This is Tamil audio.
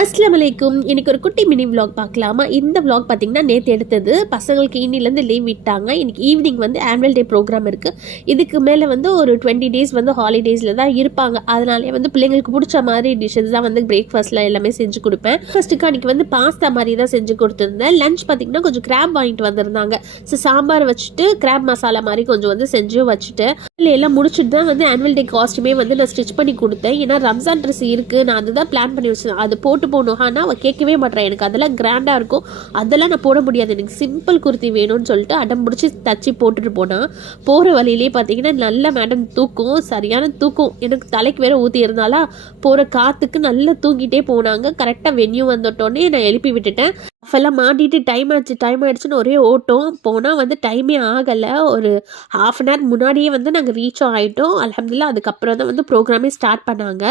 அஸ்ஸலாமு அலைக்கும். இன்னைக்கு ஒரு குட்டி மினி விலாக் பார்க்கலாமா? இந்த விலாக் பார்த்தீங்கன்னா நேற்று எடுத்தது. பசங்களுக்கு இன்னிலேருந்து லீவ் விட்டாங்க. இன்னைக்கு ஈவினிங் வந்து ஆனுவல் டே ப்ரோக்ராம் இருக்குது. இதுக்கு மேலே வந்து ஒரு 20 டேஸ் வந்து ஹாலிடேஸில் தான் இருப்பாங்க. அதனாலே வந்து பிள்ளைங்களுக்கு பிடிச்ச மாதிரி டிஷ்ஷஸ் தான் வந்து பிரேக்ஃபாஸ்ட்டில் எல்லாமே செஞ்சு கொடுப்பேன். ஃபர்ஸ்ட்டுக்கு அன்றைக்கி வந்து பாஸ்தா மாதிரி தான் செஞ்சு கொடுத்துருந்தேன். லஞ்ச் பார்த்திங்கன்னா கொஞ்சம் கிராப் வாங்கிட்டு வந்திருந்தாங்க. ஸோ சாம்பார் வச்சுட்டு கிராப் மசாலா மாதிரி கொஞ்சம் வந்து செஞ்சு வச்சுட்டு எல்லாம் முடிச்சுட்டு தான் வந்து ஆனுவல் டே காஸ்ட்டுமே வந்து நான் ஸ்டிச் பண்ணி கொடுத்தேன். ஏன்னா ரம்ஜான் ட்ரெஸ் இருக்குது, நான் அதுதான் பிளான் பண்ணி வச்சேன். அது போட்டு போகணும். ஆனால் அவள் கேட்கவே மாட்டேன். எனக்கு அதெல்லாம் கிராண்டாக இருக்கும், அதெல்லாம் நான் போட முடியாது, எனக்கு சிம்பிள் குர்த்தி வேணும்னு சொல்லிட்டு அடம் முடிச்சு தச்சு போட்டுட்டு போனால் போகிற வழியிலே பார்த்தீங்கன்னா நல்ல மேடம் தூக்கம், சரியான தூக்கம். எனக்கு தலைக்கு வேற ஊற்றி இருந்தாலும் போகிற காற்றுக்கு நல்லா தூங்கிட்டே போனாங்க. கரெக்டாக வென்யூ வந்துட்டோன்னே நான் எழுப்பி விட்டுட்டேன். அப்பெல்லாம் மாட்டிட்டு டைம் ஆயிடுச்சுன்னு ஒரே ஓட்டம். போனால் வந்து டைமே ஆகலை. ஒரு ½ அன் ஹவர் முன்னாடியே வந்து நாங்கள் ரீச் ஆகிட்டோம். அல்ஹம்துலில்லாஹ். அதுக்கப்புறம் தான் வந்து ப்ரோக்ராமே ஸ்டார்ட் பண்ணாங்க.